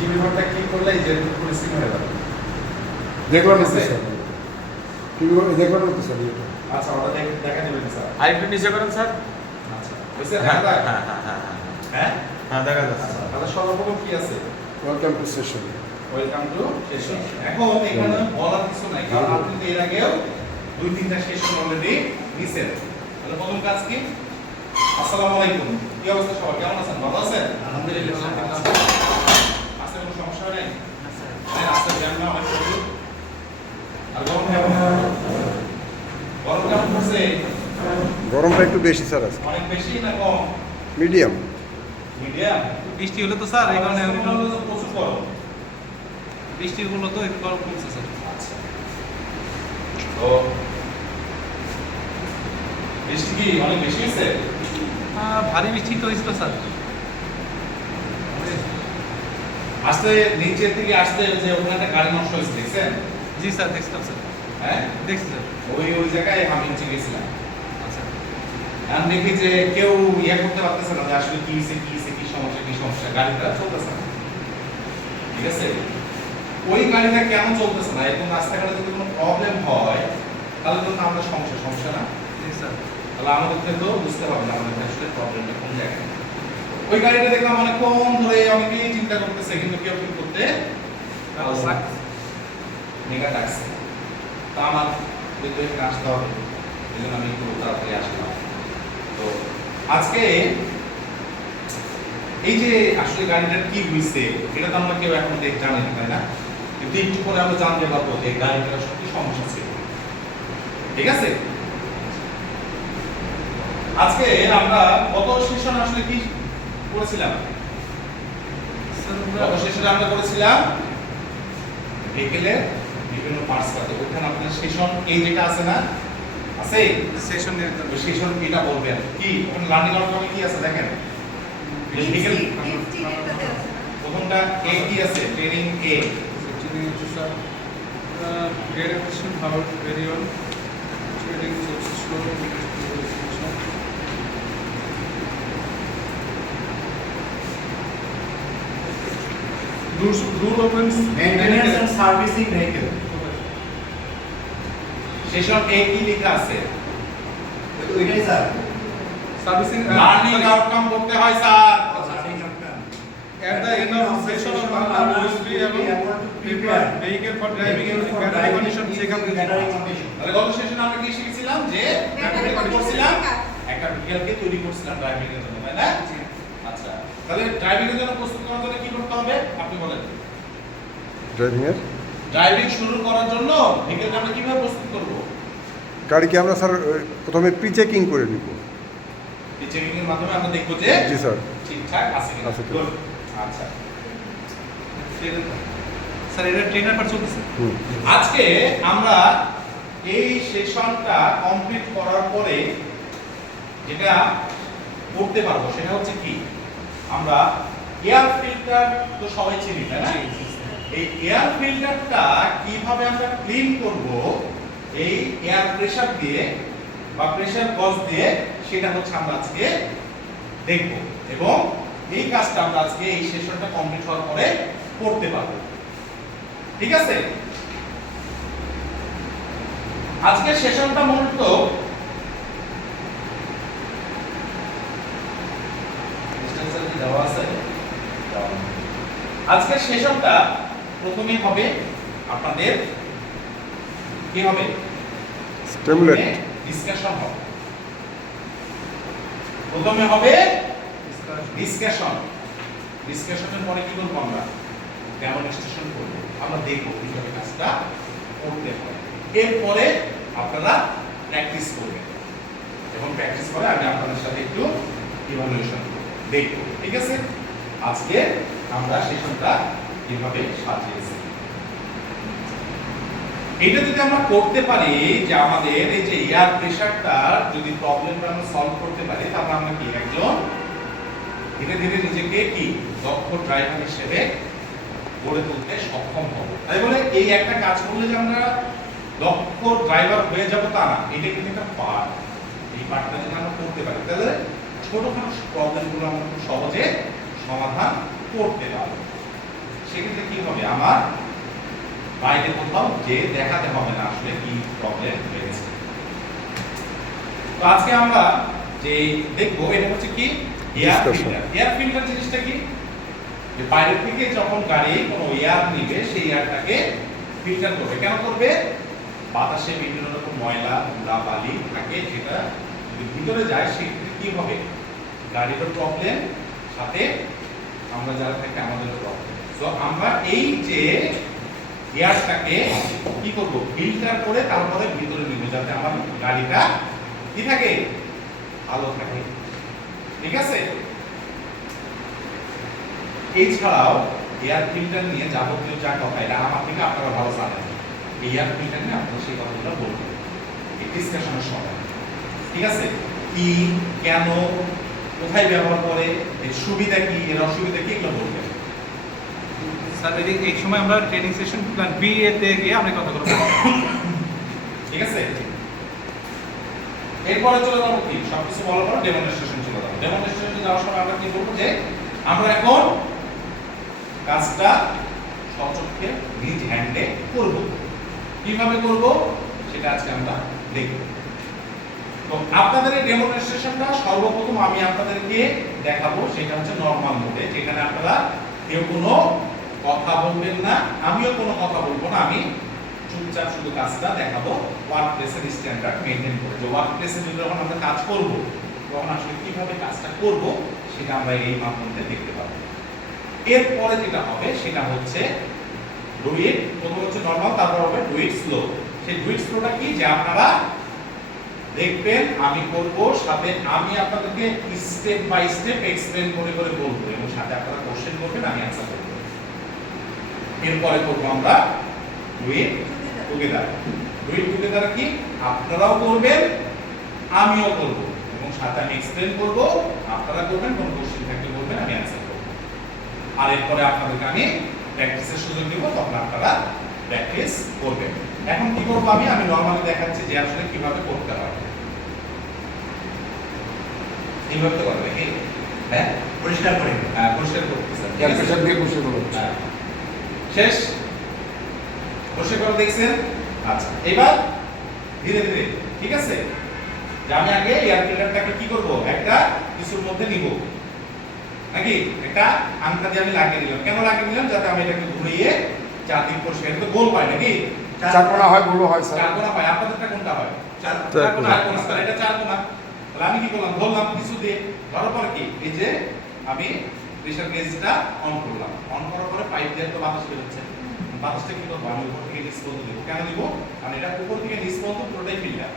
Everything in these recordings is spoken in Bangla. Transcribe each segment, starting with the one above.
জিবি ঘরটা ক্লিক করলে এই যে পুরো সিম হয়ে যাবে। দেখলাম না স্যার, দেখলাম না স্যার এটা। আচ্ছা ওটা দেখা যাবে স্যার। আরেকটু নিচে করেন স্যার। আচ্ছা বুঝতে হ্যাঁ দেখা যায়? হ্যাঁ হ্যাঁ হ্যাঁ হ্যাঁ হ্যাঁ দেখা যাচ্ছে। আচ্ছা তাহলে সর্বপ্রথম কি আছে? Welcome to session. Welcome to session. এখন এখানে বলার কিছু নাই, কারণ আপনি তো এর আগেও 2-3টা সেশন অলরেডি নিছেন। তাহলে প্রথম কাজ কি? আসসালামু আলাইকুম। কি অবস্থা সবার? কেমন আছেন? ভালো আছেন? আলহামদুলিল্লাহ। আছে কোনো সমস্যা নেই? হ্যাঁ আজকে জ্যাম না অনেক প্রচুর। আর গরম কেমন? গরম কেমন পড়ছে? গরমটা একটু বেশি স্যার আজকে। অনেক বেশি না কম? মিডিয়াম। মিডিয়াম? বৃষ্টি হলো তো স্যার, এই কারণে আমাদের তো প্রচুর গরম। বৃষ্টি হলো তো একটু গরম কমছে স্যার। আচ্ছা তো বৃষ্টি কি অনেক বেশি হয়েছে? ভারী বৃষ্টি তো হয়েছিল স্যার। আসতে নিচে থেকে আসতে যে ওখানে একটা গাড়ি নষ্ট হয়েছে দেখছেন? জি স্যার, দেখছিলাম স্যার, হ্যাঁ দেখছি স্যার। ওই জায়গায় আমি হচ্ছে গেছিলাম। আচ্ছা আমি দেখি যে কেউ ইয়ে করতে পারতেছে না যে আসলে কি হয়েছে কি সমস্যা গাড়িটা চলতেছে না। ঠিক আছে, ওই গাড়িটা কেন চলতেছে না? এরকম রাস্তাঘাটে যদি কোনো প্রবলেম হয় তাহলে তো আমাদের সমস্যা না। জি স্যার। তাহলে আমাদের তো বুঝতে হবে না আমাদের আসলে প্রবলেমটা কোন জায়গায়। ওই গাড়িটা দেখলাম অনেকক্ষণ ধরে অনেকেই চিন্তা করতেছে, কিন্তু কেউ কি করতে মেগা ডাকছে। তা আমার দেখতে আসতে হবে, এই জন্য আমি একটু তাড়াতাড়ি আসলাম। তো আজকে এই যে আসলে গাড়িটার কি হয়েছে এটা তো আমরা কেউ এখন জানি না, তাই না? কিন্তু একটু পরে আমরা জানতে পারবো যে গাড়িটার আসলে কি সমস্যা ছিল। ঠিক আছে, আজকে আমরা গত সেশন আসলে কি করেছিলাম? গত সেশনে আমরা করেছিলাম ভেহিকেলের বিভিন্ন পার্টস কাটে। ওখানে আপনাদের সেশন এই যেটা আছে না, আছে সেশন নির্ধারণ। ওই সেশন এটা বলবেন কি ওখানে লার্নিং আউটকামে কি আছে দেখেন। ভেহিকেল প্রথমটা এ কি আছে? Training A. Actually, it's great appreciation how very well training slow rule opens Maintenance and servicing vehicle. Session এ কি লেখা আছে? ওইটাই স্যার। servicing লার্নিং আউটকাম করতে হয় sir. at the end of session of learner will be able to prepare vehicle for driving in battery condition check up Battery condition. তাহলে গত সেশনে আমরা কি শিখেছিলাম যে ব্যাটারি করছিলাম একটা ভেহিকেলকে তৈরি করছিলাম ড্রাইভিং এর জন্য, তাই না? আচ্ছা তাহলে ড্রাইভিং এর জন্য প্রস্তুত করার জন্য কি করতে হবে আপনি বলেন? ড্রাইভিং শুরু করার জন্য ভেহিকেলটা আমরা কিভাবে প্রস্তুত করব? গাড়িকে আমরা স্যার প্রথমে প্রি চেকিং করে নিব। এই চেকিং এর মাধ্যমে আমরা দেখব যে জি স্যার। ঠিকঠাক আছে কিনা। আছে তো। Good. আচ্ছা স্যার এটা ট্রেনার পার চলতেছে। আজকে আমরা এই সেশনটা কমপ্লিট করার পরে যেটা করতে পারবো সেটা হচ্ছে কি, আমরা এয়ার ফিল্টার তো সবাই চিনি তাই না? এই এয়ার ফিল্টারটা কিভাবে আমরা ক্লিন করব এই এয়ার প্রেসার দিয়ে বা প্রেসার গজ দিয়ে, সেটা হচ্ছে আমরা আজকে দেখব এবং এই কাজটা আমরা আজকে এই সেশনটা কমপ্লিট হওয়ার পরে করতে পারবো। ঠিক আছে, আজকের সেশনটা মূলত দেওয়া আছে। আজকের সেশনটা প্রথমে হবে আপনাদের কি হবে? স্টিমুলেট ডিসকাশন হবে। প্রথমে হবে ডিসকাশন। ডিসকাশনের পরে কি করব? আমরা ডেমনস্ট্রেশন করব। আমরা দেখব কিভাবে কাজটা করতে হয়। এরপরে আপনারা প্র্যাকটিস করবেন এবং প্র্যাকটিস করে আমি আপনাদের সাথে একটু ইভালুয়েশন দেখব। ঠিক আছে, আজকে আমরা সেশনটা কিভাবে সাজিয়েছি এটা যদি আমরা করতে পারি যে আমাদের এই যে এয়ার প্রেসারটা যদি প্রবলেমটা আমরা সলভ করতে পারি তাহলে আমরা কি একজন ধীরে ধীরে নিজেকে কি দক্ষ ড্রাইভার হিসেবে গড়ে তুলতে সক্ষম হব। তাই বলে এই একটা কাজ করলে যে আমরা দক্ষ ড্রাইভার হয়ে যাব তা না, এটা কিন্তু একটা পার্ট। এই পার্টটা যদি আমরা করতে পারি তাহলে ছোটখাটো প্রবলেমগুলো আমরা খুব সহজে সমাধান করতে পারবো। সেক্ষেত্রে কি হবে, আমার বাইরে কোথাও যে দেখাতে হবে না আসলে কি প্রবলেম হয়েছে। তো আজকে আমরা যে দেখবো এটা হচ্ছে কি এয়ার ফিল্টার। এয়ার ফিল্টার জিনিসটা কি, যে বাইরে থেকে যখন গাড়ি কোনো এয়ার নিবে সেই এয়ারটাকে ফিল্টার করবে। কেন করবে? বাতাসে বিভিন্ন রকম ময়লা ধুলা বালি থাকে, যেটা যদি ভিতরে যায় সেক্ষেত্রে কি হবে, গাড়িরও প্রবলেম, সাথে আমরা যারা থাকি আমাদেরও প্রবলেম। তো আমরা এই যে এয়ারটাকে কি করব, ফিল্টার করে তারপরে ভিতরে নিব, যাতে আমার গাড়িটা কি থাকে, ভালো থাকে। ঠিক আছে? এছাড়াও এয়ার ফিল্টার নিয়ে যাবতীয় যা কথা, এটা আমার থেকে আপনারা ভালো জানেন। এই এয়ার ফিল্টার নিয়ে আপনারা সেই কথাগুলো বলবেন এই ডিসকাশনের সময়। ঠিক আছে? কি, কেন, কোথায় ব্যবহার করে, এর সুবিধা কি, এর অসুবিধা কি, এগুলো বলবেন। স্যার এই সময় আমরা ট্রেনিং সেশন প্ল্যান বি এতে গিয়ে আমরা কথা বলবো। ঠিক আছে? এরপরে চলে যাবো কি, সবকিছু বলার পর ডেমনস্ট্রেশন চলে যাবো। ডেমনস্ট্রেশনে যাওয়ার সময় আমরা কি করবো, যে আমরা এখন কাজটা সচক্ষে নিজ হ্যান্ডে করব। কিভাবে করব সেটা আজকে আমরা দেখব। তো আপনাদের এই ডেমনস্ট্রেশনটা সর্বপ্রথম আমি আপনাদেরকে দেখাবো, সেটা হচ্ছে নরমাল মোডে, যেখানে আপনারা কেউ কোনো কথা বলবেন না, আমিও কোনো কথা বলবো না, আমি চুপচাপ শুধু কাজটা দেখাবো ওয়ার্ক প্লেসের স্ট্যান্ডার্ড মেইনটেইন করে। যে ওয়ার্ক প্লেসে যখন আমরা কাজ করব তখন আসলে কিভাবে কাজটা করব সেটা আমরা এই মাধ্যমে দেখতে পাবো। এরপরে যেটা হবে সেটা হচ্ছে ডু ইট, প্রথম হচ্ছে নরমাল, তারপর হবে ডু ইট স্লো। সেই ডু ইট স্লোটা কি, যে আপনারা দেখবেন আমি করব, সাথে আমি আপনাদেরকে স্টেপ বাই স্টেপ এক্সপ্লেইন করে করে বলবো, এবং সাথে আপনারা কোশ্চেন করবেন, আমি অ্যানসার করব। এরপরে করব আমরা do it together. Do it together কি, আপনারাও করবেন আমিও করব, এবং সাথে আমি এক্সপ্লেইন করব, আপনারা করবেন, কোনো কোশ্চেন থাকলে বলবেন, আমি অ্যানসার করব। আর এরপরে আপনাদেরকে আমি প্র্যাকটিসের সুযোগ দেব, তখন আপনারা প্র্যাকটিস করবেন। এখন কি করব, আমি নরমালি দেখাচ্ছি যে আসলে কিভাবে করতে হয়। এইভাবে তো করবে কি, হ্যাঁ পরিষ্কার করে হ্যাঁ, পরিষ্কার করতেছেন। এয়ার প্রেশার দিয়ে বসে বলো। হ্যাঁ। শেষ, পরিষ্কার করে দেখছেন। আচ্ছা, এবার ধীরে ধীরে, ঠিক আছে, যে আমি আগে এয়ার ফিল্টারটাকে কি করব, একটা কিছুর মধ্যে নিব, নাকি একটা আংটা দিয়ে আমি লাগিয়ে দিলাম। কেন লাগিয়ে দিলাম, যাতে আমি এটাকে ঘুরিয়ে চারদিক পরিষ্কার, এটা গোল হয় নাকি, চার কোণা হয়, বলো হয় স্যার। চার কোণা হয়। আপনাদেরটা কোনটা হয়, চার কোণা। তাহলে এটা চার কোণা। তাহলে আমি কি করলাম, ধরলাম কিছু দিয়ে, ধরার পর কি, এই যে আমি প্রেসার গেজটা অন করলাম। অন করার পরে পাইপ দিয়ে তো বাতাস বের হচ্ছে, বাতাসটা কি করবো, আমি উপর থেকে নিচ পর্যন্ত দিব। কেন দিব, কারণ এটা উপর থেকে নিচ পর্যন্ত পুরোটাই ফিল্টার।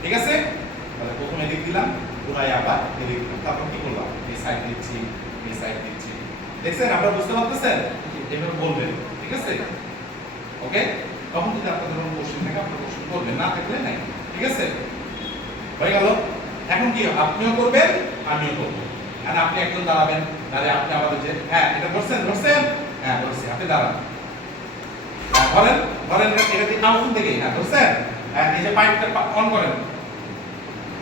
ঠিক আছে? তাহলে প্রথমে এদিক দিলাম, ঘুরাই আবার এদিক দিলাম, তারপর কি করলাম, এই সাইড দিচ্ছি, এই সাইড দিচ্ছি। দেখছেন, আপনারা বুঝতে পারতেছেন? এভাবে বলবেন। ঠিক আছে? ওকে? তখন যদি আপনাদের কোনো কোশ্চেন থাকে আপনারা কোশ্চেন করবেন, না থাকলে নাই। ঠিক আছে? হয়ে গেল। এখন কি, আপনিও করবেন আমিও করব। আর আপনি একজন দাঁড়াবেন, দাঁড়িয়ে আপনি আমাদের যে, হ্যাঁ এটা ধরছেন, হ্যাঁ ধরছি, আপনি দাঁড়ান। হ্যাঁ, ধরেন ধরেন, এটা দিয়ে আউট থেকে, হ্যাঁ ধরছেন, হ্যাঁ এই যে পাইপটা অন করেন,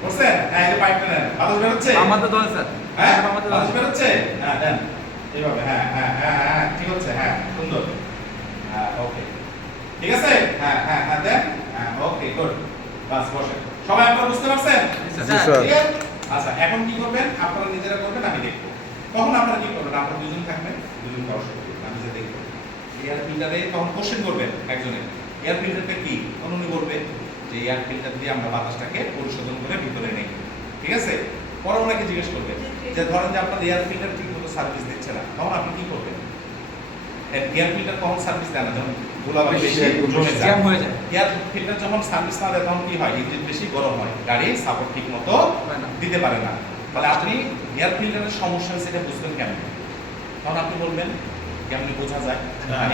ধরছেন, হ্যাঁ এই যে পাইপটা নেন, বাতাস বের হচ্ছে, আমাদের দল স্যার, হ্যাঁ আমাদের দল বাতাস বের হচ্ছে, হ্যাঁ দেন এইভাবে, হ্যাঁ হ্যাঁ হ্যাঁ হ্যাঁ ঠিক হচ্ছে, হ্যাঁ সুন্দর, হ্যাঁ ওকে, ঠিক আছে, হ্যাঁ হ্যাঁ হ্যাঁ দেন, হ্যাঁ ওকে গুড, বাস বসেন। সবাই আপনারা বুঝতে পারছেন? জি স্যার। ঠিক আছে? আচ্ছা, এখন কি করবেন, আপনারা নিজেরা করবেন, আমি দেখবো। তখন আপনারা কি করবেন, আপনারা দুজন থাকবেন, দুজন কারোর সাথে করবেন, আমি যে দেখবো। এয়ার ফিল্টারে তখন কোশ্চেন করবেন একজনে, এয়ার ফিল্টারটা কি, তখন উনি বলবে যে এয়ার ফিল্টার দিয়ে আমরা বাতাসটাকে পরিশোধন করে ভিতরে নেই। ঠিক আছে? পরে ওনাকে জিজ্ঞেস করবেন যে ধরেন যে আপনার এয়ার ফিল্টার ঠিকমতো সার্ভিস দিচ্ছে না, তখন আপনি কি করবেন? এয়ার ফিল্টার কখন সার্ভিস দেয় না, যখন ধুলাবালি বেশি জমে যায়, জ্যাম হয়ে যায়। এয়ার ফিল্টার যখন সার্ভিস না দেয় তখন কি হয়, ইঞ্জিন বেশি গরম হয়, গাড়ি সাপোর্ট ঠিক মতো হয় না। দিতে পারে না। তাহলে আপনি এয়ার ফিল্টারের সমস্যা হয়েছে এটা বুঝবেন কেমন, তখন আপনি বলবেন কেমনি বোঝা যায়,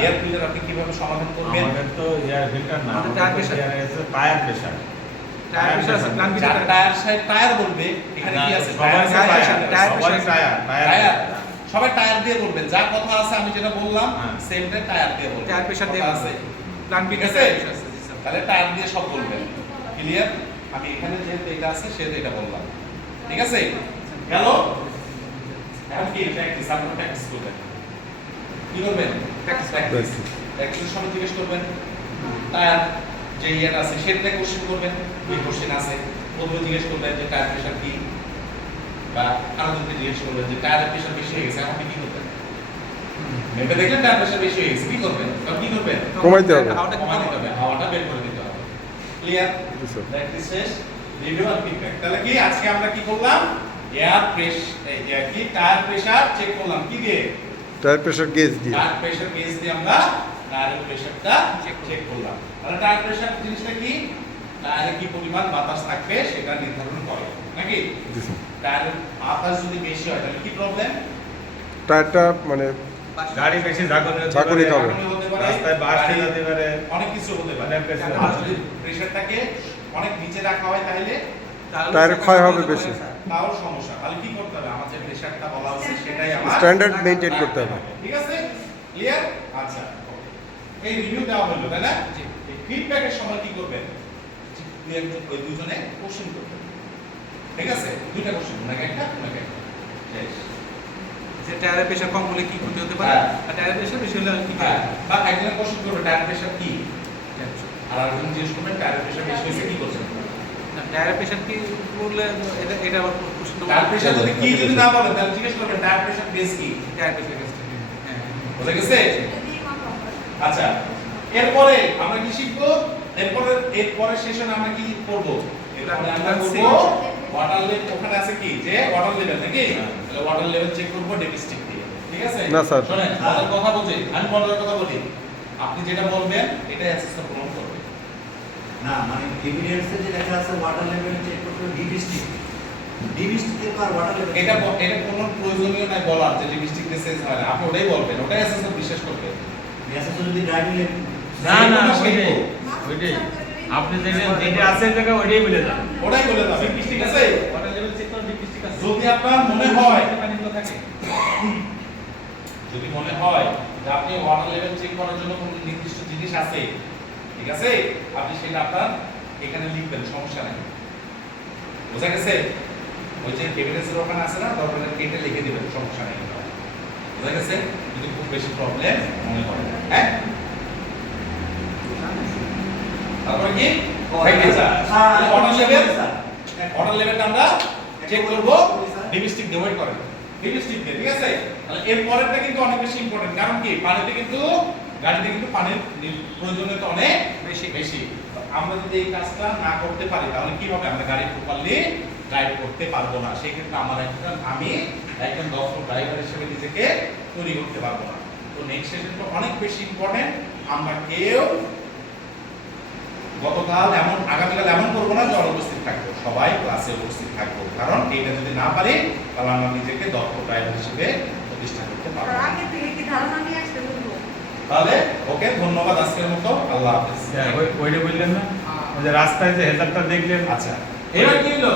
এয়ার ফিল্টার আপনি কিভাবে সমাধান করবেন। আমাদের তো এয়ার ফিল্টার না, আমাদের tyre pressure. Tyre pressure. Tyre pressure আছে, প্ল্যান বি যার টায়ার সাইড টায়ার বলবে, এখানে কি আছে, সবাই টায়ার টায়ার, টায়ার সবাই প্রেসার। টায়ার, টায়ার, সবাই টায়ার দিয়ে বলবেন, যা কথা আছে আমি যেটা বললাম হ্যাঁ। সেমটা টায়ার দিয়ে বলবেন, টায়ার প্রেসার দিয়ে কথা আছে, প্ল্যান বি ঠিক আছে? টায়ার প্রেসার আছে, জি স্যার। তাহলে টায়ার দিয়ে সব বলবেন, ক্লিয়ার? আমি এখানে যেহেতু এটা আছে সেহেতু এটা বললাম, ঠিক আছে? গেল? এখন কি প্র্যাকটিস, আপনারা প্র্যাকটিস করবেন, কি করবেন? প্র্যাকটিস প্র্যাকটিসের সময় জিজ্ঞেস করবেন। টায়ার যে ইয়েটা আছে সেটা কোশ্চেন করবেন, ওই কোশ্চেন আছে। প্রথমে জিজ্ঞেস করবেন যে টায়ার প্রেশার কি, বা কারোকে জিজ্ঞেস করবেন যে টায়ারের প্রেশার বেশি হয়ে গেছে, এখন কি করবেন? মেপে দেখলেন টায়ার প্রেশার বেশি হয়ে গেছে, কি করবেন? তখন কি করবেন? কমাইতে হবে। কমাই দিতে হবে, হাওয়াটা বের করে দিতে হবে। ক্লিয়ার? জি স্যার। প্র্যাকটিস শেষ, রিভিউ আর ফিডব্যাক। তাহলে কি আজকে আমরা কি করলাম? এয়ার প্রেশার কি টায়ার প্রেশার চেক করলাম কি দিয়ে? টায়ার প্রেশার গেজ দিয়ে। টায়ার প্রেশার গেজ দিয়ে আমরা টায়ারের প্রেশারটা চেক করলাম। তাহলে টায়ার প্রেশার জিনিসটা কি? টায়ারে কি পরিমাণ বাতাস থাকবে সেটা নির্ধারণ করে, নাকি? জি স্যার। টায়ারের বাতাস যদি বেশি হয় তাহলে কি প্রবলেম? টায়ারটা মানে গাড়ি বেশি ঝাঁকুনি হতে ঝাঁকুনি পারে, খাবে। হতে পারে, রাস্তায় বাস গাড়ি- যেতে পারে, অনেক কিছু হতে পারে। অনেক কিছু আর হতে যদি প্রেশারটাকে অনেক নিচে রাখা হয় তাহলে টায়ারের ক্ষয় হবে বেশি। তাও সমস্যা। তাহলে কি করতে হবে? আমার যে প্রেশারটা বলা হচ্ছে সেটাই আমার স্ট্যান্ডার্ড মেইনটেইন করতে হবে। ঠিক আছে? ক্লিয়ার? আচ্ছা, এই রিভিউ দেওয়া হলো, তাই না? এই ফিডব্যাকের সময় কি করবেন? ক্লিয়ার, ওই দুজনে কোশ্চেন করবেন। ঠিক আছে? দুইটা কোশ্চেন, নাকি একটা, নাকি একটা। শেষ। যে টায়ারের প্রেশার কম হলে কি ক্ষতি হতে পারে, হ্যাঁ। আর টায়ারের প্রেশার বেশি হলে কি হ্যাঁ, বা একজনে কোশ্চেন করবে টায়ার প্রেশার কি, আর আরেকজন জিজ্ঞেস করবেন টায়ার প্রেশার বেশি হয়েছে কি করছেন? টায়ারের প্রেশার কি বললে এটা আবার প্রশ্ন টায়ার প্রেশার যদি কি যদি না বলেন তাহলে জিজ্ঞেস করবেন টায়ার প্রেশার বেস কি। টায়ার প্রেশার হ্যাঁ বুঝা গেছে? আচ্ছা, এরপরে আমরা কি শিখবো? এরপরে সেশনে আমরা কি করব? এরপরে আমরা করব ওয়াটার লেভেল। ওখানে আছে কি যে ওয়াটার লেভেল, নাকি? তাহলে ওয়াটার লেভেল চেক করব ডেপিস্টিক দিয়ে। ঠিক আছে? না, স্যার। শুনেন, মজার কথা বলছি, আমি মজার কথা বলি। আপনি যেটা বলবেন এটাই অ্যাসেসটা প্রমাণ করবে। না মানে এভিডেন্সে যে লেখা আছে ওয়াটার লেভেল চেক করতে ডিভিস্টিক ডিভিস্টিকে তো আর ওয়াটার লেভেল এটা কোনো প্রয়োজনীয় নাই বলার যে ডেপিস্টিক দিয়ে সেন্স হয় না। আপনি ওটাই বলবেন, ওটাই অ্যাসেসটা বিশ্বাস করবে। মেসেজ যদি ড্রাইভিং লেভেল না না ওইটাই আপনি যেটা আছে জায়গা ওইটাই বলে যান। ওটাই বলে যাবে। ঠিক আছে? ওয়াটার লেভেল চেক করে ডিস্ট্রিক্ট আছে যদি আপনার মনে হয়, পানিগুলো থাকে যদি মনে হয় যে আপনি ওয়াটার লেভেল চেক করার জন্য কোনো নির্দিষ্ট জিনিস আছে, ঠিক আছে, আপনি সেটা আপনার এখানে লিখবেন, সমস্যা নেই। বোঝা গেছে? ওই যে এভিডেন্সের ওখানে আছে না, দরকার এটা লিখে দিবেন, সমস্যা নেই। বোঝা গেছে? যদি খুব বেশি প্রবলেম মনে হয়, হ্যাঁ? তারপরে কি? ওয়াটার লেভেলটা আমরা চেক করব ডিভিস্টিক দিয়ে, ওয়েট করেন ডিভিস্টিক দিয়ে। ঠিক আছে? তাহলে এর পরেরটা কিন্তু অনেক বেশি ইম্পর্টেন্ট, কারণ কি পানিতে কিন্তু গাড়িতে কিন্তু পানির প্রয়োজনীয়তা অনেক বেশি বেশি। আমরা যদি এই কাজটা না করতে পারি তাহলে কি হবে? আমরা গাড়ি প্রপারলি ড্রাইভ করতে পারবো না। সেই ক্ষেত্রে আমি একজন দক্ষ ড্রাইভার হিসেবে নিজেকে তৈরি করতে পারবো না। তো নেক্সট সেশনটা অনেক বেশি ইম্পর্টেন্ট। আমরা কেউ গতকাল এমন আগামীকাল এমন করবো না যে অনুপস্থিত থাকবো, সবাই ক্লাসে উপস্থিত থাকবো। কারণ এটা যদি না পারি তাহলে আমরা নিজেকে দক্ষ ড্রাইভার হিসেবে প্রতিষ্ঠা করতে পারবো না। আগে থেকে কি ধারণা নিয়ে আসতে বলবো? তাহলে ওকে, ধন্যবাদ আজকের মতো, আল্লাহ হাফেজ। ওইটা বললেন না ওই যে রাস্তায় যে হেজারটা দেখলেন। আচ্ছা, এবার কি হলো?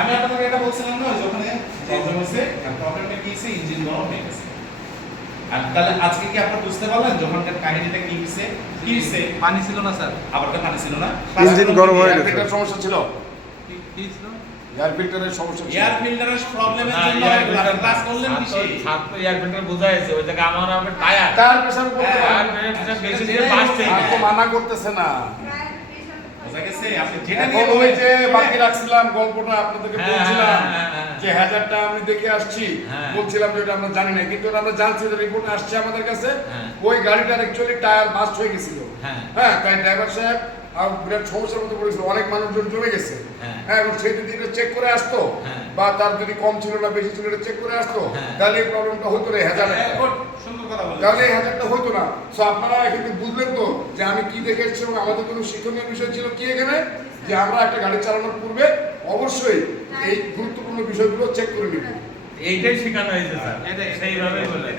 আমি আপনাকে এটা বলছিলাম না, ওই ওখানে প্রবলেম হয়েছে, প্রবলেমটা কি হয়েছে? ইঞ্জিন গরম হয়ে গেছে। আর তাহলে আজকে কি আপনারা বুঝতে পারলেন যখনকার কাহিনীটা কি হয়েছে? কি হয়েছে? পানি ছিল না স্যার আবার তো পানি ছিল না, ইঞ্জিন গরম হয়ে গেছে। ফিল্টারের সমস্যা ছিল, কি ছিল এয়ার ফিল্টারের সমস্যা ছিল। এয়ার ফিল্টারের প্রবলেমের জন্য ক্লাস করলেন কিসে? ছাত্র এয়ার ফিল্টার বোঝাইছে ওই জায়গায় আমার টায়ার টায়ার প্রেসার করতে হ্যাঁ, বেশি দিয়ে বাড়ছে। আর তো মানা করতেছে না। বোঝা গেছে? আপনি যেটা এখন নিয়ে ওই যে বলবেন, বাকি রাখছিলাম গল্পটা আপনাদেরকে হ্যাঁ, বলছিলাম হ্যাঁ, হ্যাঁ, যে হাজারটা আমি দেখে আসছি, হ্যাঁ। বলছিলাম যে ওটা আমরা জানি না, কিন্তু ওটা আমরা জানছি, যে রিপোর্ট আসছে আমাদের কাছে। হ্যাঁ। ওই গাড়িটার অ্যাকচুয়ালি টায়ার বাস্ট হয়ে গেছিল। হ্যাঁ। হ্যাঁ, তাই ড্রাইভার সাহেব আর বিরাট সমস্যার মধ্যে পড়েছিল, অনেক মানুষজন জমে গেছে। হ্যাঁ। হ্যাঁ, এবং সে যদি এটা চেক করে আসতো, হ্যাঁ। বা তার যদি কম ছিল না বেশি ছিল এটা চেক করে আসতো, হ্যাঁ। তাহলে এই প্রবলেমটা হতো না। হাজার গুড, সুন্দর কথা বললেন। তাহলে এই হাজারটা হতো না। সো আপনারা কিন্তু বুঝলেন তো যে আমি কি দেখে এসেছি এবং আমাদের কোনো শিক্ষণীয় বিষয় ছিল কি এখানে, যে আমরা একটা গাড়ি চালানোর পূর্বে অবশ্যই এই গুরুত্বপূর্ণ বিষয়গুলো চেক করে নিব। এইটাই শেখানো হয়েছে স্যার, এটাই। সেইভাবেই বলে